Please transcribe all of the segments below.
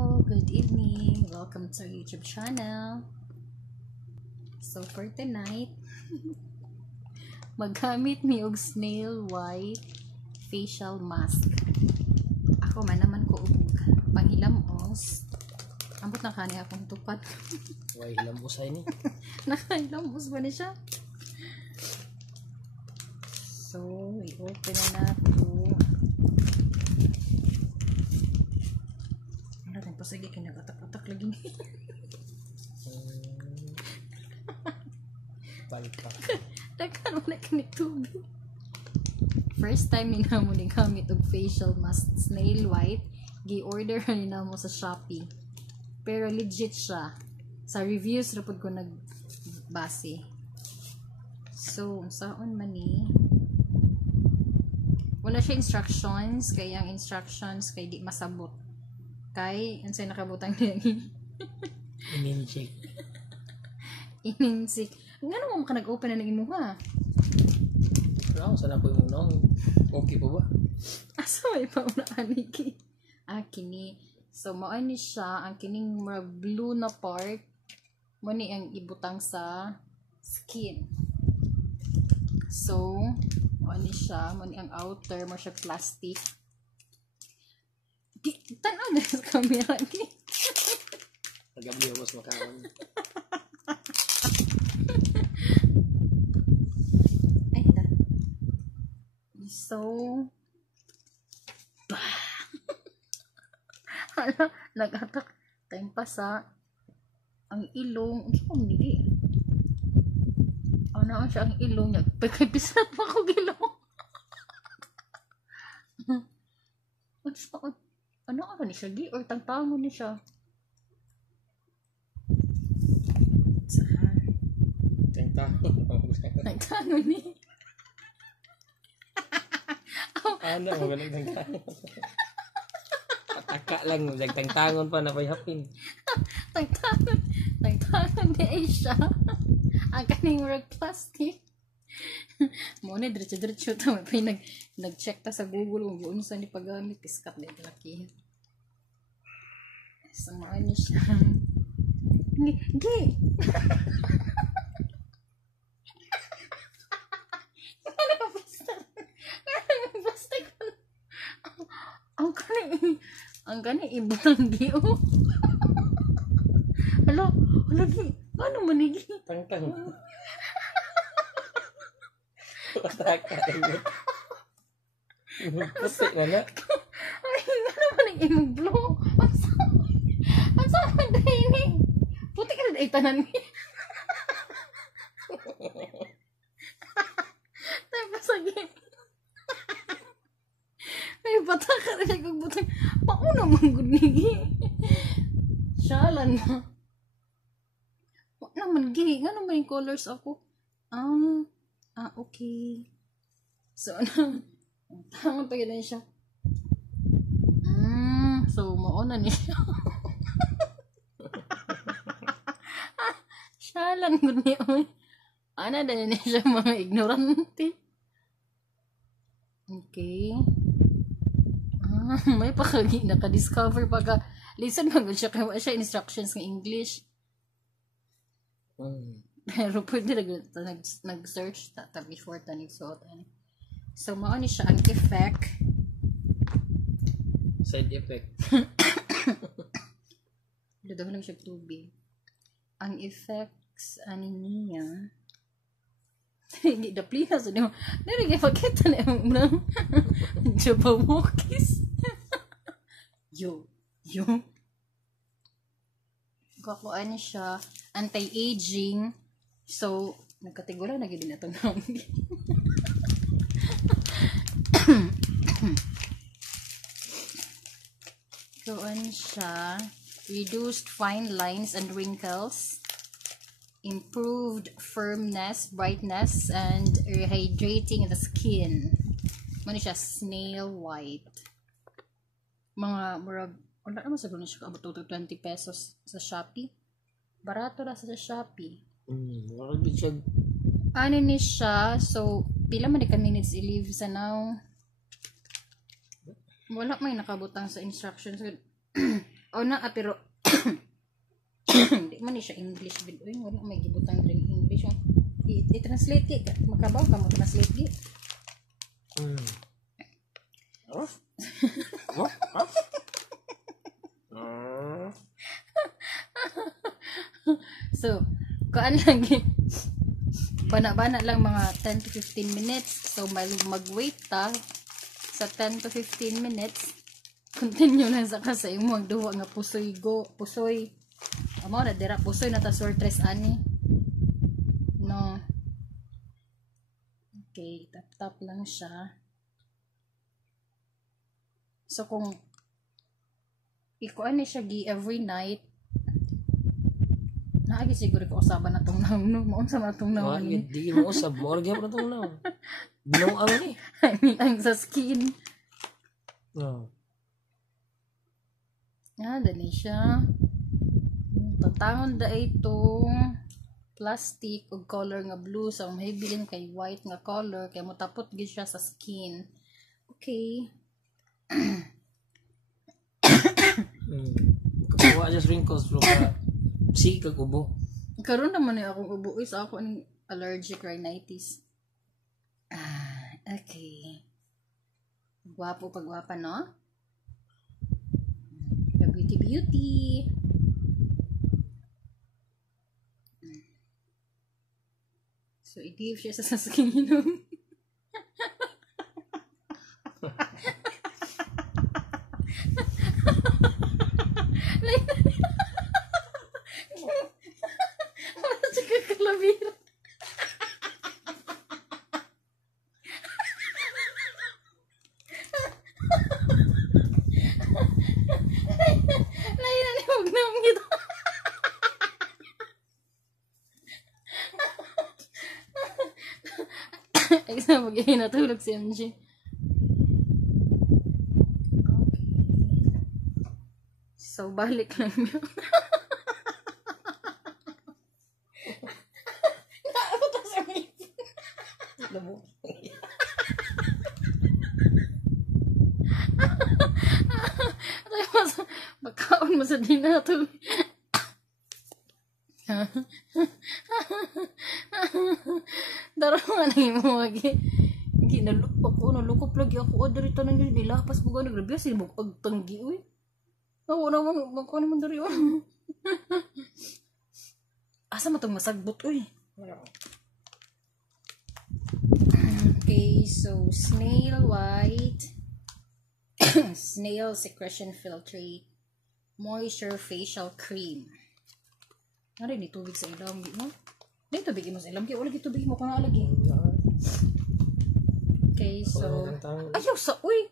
Hello, good evening. Welcome to our YouTube channel. So for tonight, maggamit mi og snail white facial mask. Ako man naman ko og panghilamos. Ambot na kani akong tupat. Why hilamos ay ni? Nakahilamos ba ni siya? So, i-open na nato. Sige, kinagatak-atak lagi ni. Balik pa. Dagan mo na kinitubig. First time ni na mo ni gamit og facial mask snail white. Gi-order ni na mo sa Shopee. Pero legit siya. Sa reviews rapod ko nagbase. So, saon man ni. Wala siya instructions. Kaya ang instructions kay di masabot. Kay, ansay nakabutang niya. Ininsik. Ininsik. Nga naman ka nag-open na ng imuha? Pero sana po yung nong. Okay po ba? Asa may paunaan ni Ki? Kini. So, maani siya. Ang kining blue na part. Mani ang ibutang sa skin. So, maani siya. Mani ang outer. Mo siya plastic. Tanaw na sa camera ni. Nagabliw mas makaon. Ay, ito. So, hala, nag-atak. Time pa sa ang ilong. Ano siya hindi? Ano siya ang ilong niya? Pagkapisat pa ko gilong. Ano ni siya? Or tangtangon ni siya? Tangtangon ni. Ano mo ganun tangtangon? Pataka lang. Tangtangon pa na payhapin. Tangtangon ni Asia. Ang kaning work plastic. Muna, diretso-diretso ito. May nag-check ta sa Google kung ano saan ni paggamit. Piskat na ito laki. Samaan niya siya. Gi! Ano ka basta? Ano basta ka? Ang kani ibutang gi o. Hala, gi. Ano man ni gi? Tangtangon. Pataka lang. Puti na na. Ay, ano man ang imong blow? Ang saan dahil ni? Puti ka na dahil tanan ni. Tapos again. Ay, bata ka na siya kung butang. Pauna mong gunigi. Siyalan na. Wala naman gi. Nga naman yung colors ako. Okay. So, ano? Tangan pa yun siya. So, mauna niya. Siyalan ko niya. Ano dahil niya siya mga ignorante. Okay. May pakagi naka-discover pagka listen mag siya kaya siya instructions ng English. Pero pwede nag-search before tanig suot. So, mauni siya ang effect. Side effect. Dadahan lang siya tubig. Ang effects, niya. Hindi, daplina sa niyo. Nari kayo pakita na yung Jabawokis. Yo. Kakuan siya. Anti-aging. So, nagkatigula na gini na itong namin. Kakuan siya. Reduced fine lines and wrinkles. Improved firmness, brightness, and rehydrating the skin. Ano siya? Snail white. Mga murag, wala naman sa doon siya kaabot 20 pesos sa Shopee. Barato na sa Shopee. Maragid siya. Ano ni siya? So, pila man ka minutes i-leave sa now? Wala may nakabutang sa instructions. O na, pero hindi man ni siya English vid. Uy, wala may gibutang diri English. Oh. I-translate di ka. Makabaw ka mo translate di. Oh? Oh? Huh? So, kaan lang bana-bana lang mga 10 to 15 minutes. So, mag-wait ta sa 10 to 15 minutes. Continue lang sa kasa imong duwa nga pusoy go. Pusoy. Amo na dira pusoy na ta sortress ani. No. Okay, tap-tap lang siya. So, kung ikuan ni siya every night, naagi siguro ko usaban na tong naon no. Maunsa man tong naon ni. Di mo usab mo gyud na tong naon. No ano ni? I mean, ang sa skin. No. Dali siya. Tatangon da itong plastic o color nga blue. So, mahibilin kay white nga color. Kaya mutapot gid siya sa skin. Okay. Kakuha just wrinkles bro ka. Si kag ubo. Karon naman ni akong ubo is ako ng allergic rhinitis. Okay. Gwapo pagwapa no? Beauty. So, i-give siya sa skin inom. Wala siya kakalabira. Lain na ni huwag na ito. Ay, sa mag-ihinatulog si MJ. Okay. So, balik lang yun. Naabuta sa ngipin. Labo. Makaon mo sa dinatol. Daraman ang mo lagi. Ginalukop ko, nalukop lagi ako. O, darito nang yun, nilapas mo gano'n. Grabe, sinibog agtanggi, uy. Ako naman, magkuha naman dari, uy. Asa mo itong masagbot, uy. Okay, so, snail white. Snail secretion filtrate. Moisture facial cream. Ano ni tubig sa ilam, di mo? Di tubig mo sa ilam, kaya wala tubig mo pa nga lagi. Okay, so ayaw sa uy.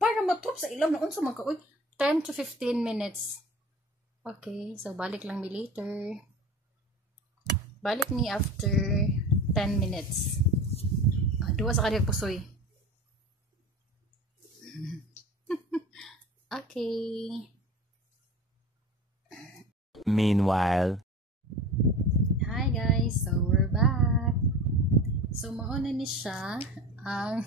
Para matrop sa ilam na unsa man ka uy. 10 to 15 minutes. Okay, so balik lang mi later. Balik ni after 10 minutes. Duwa sa kaniyang pusoy. Okay. Meanwhile. Hi guys, so we're back. So mauna ni siya ang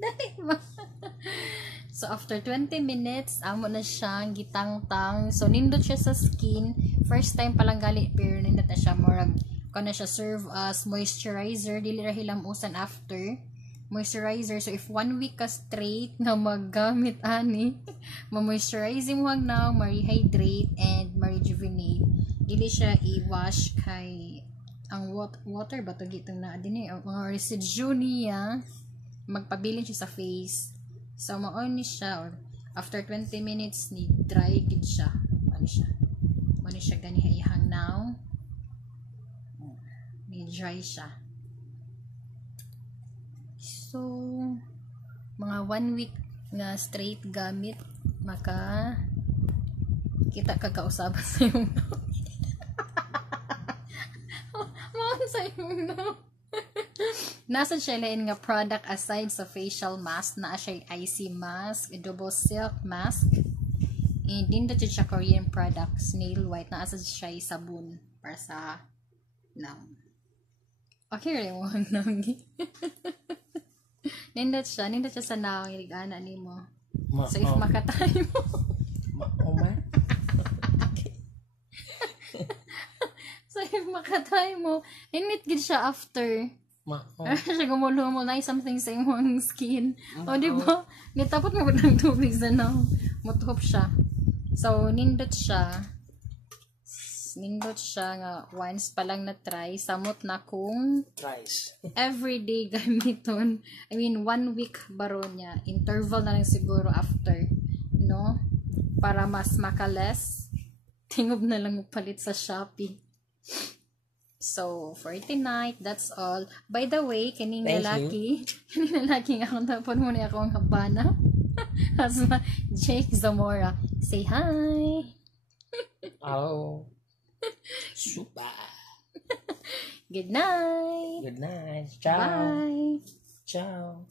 dali ba? So after 20 minutes, amo na siyang gitangtang. So nindot siya sa skin. First time palang gali pero nindot na siya murag kana siya serve as moisturizer, dili ra hilam usan after moisturizer. So if 1 week ka straight na maggamit ani, ma-moisturize mo hang now, ma-rehydrate and ma-rejuvenate. Dili siya i-wash kay ang water ba to gitong na din mga residue niya magpabilin siya sa face. So maon ni siya or after 20 minutes ni dry gid siya. Ano siya ganihang now. Ni dry siya. So, mga 1 week nga straight gamit, maka kita kakausaban sa yung maon sa yung nasa siya lain nga product aside sa facial mask, na siya icy mask, double silk mask, and din dito siya Korean product, snail white, na asa siya sabon para sa nam. Okay, rin mo nang nindot siya sa naong iligana ni mo. So if makatry mo, so if makatry mo, init gid siya after. Siya gumulumol na something sa imong skin. O di ba? Nitapot mo ng tubig sa no. Mutuhop siya. So nindot siya. Nga once pa lang na try. Samot na kung Tries. everyday gamiton. I mean 1 week baro niya. Interval na lang siguro after. No? Para mas makales. Tingob na lang palit sa Shopee. So, for tonight, that's all. By the way, kining lalaki nga akong tapon mo na akong habana. Asma, Jake Zamora. Say hi! Oh. Super. Good night! Good night. Ciao. Bye! Ciao.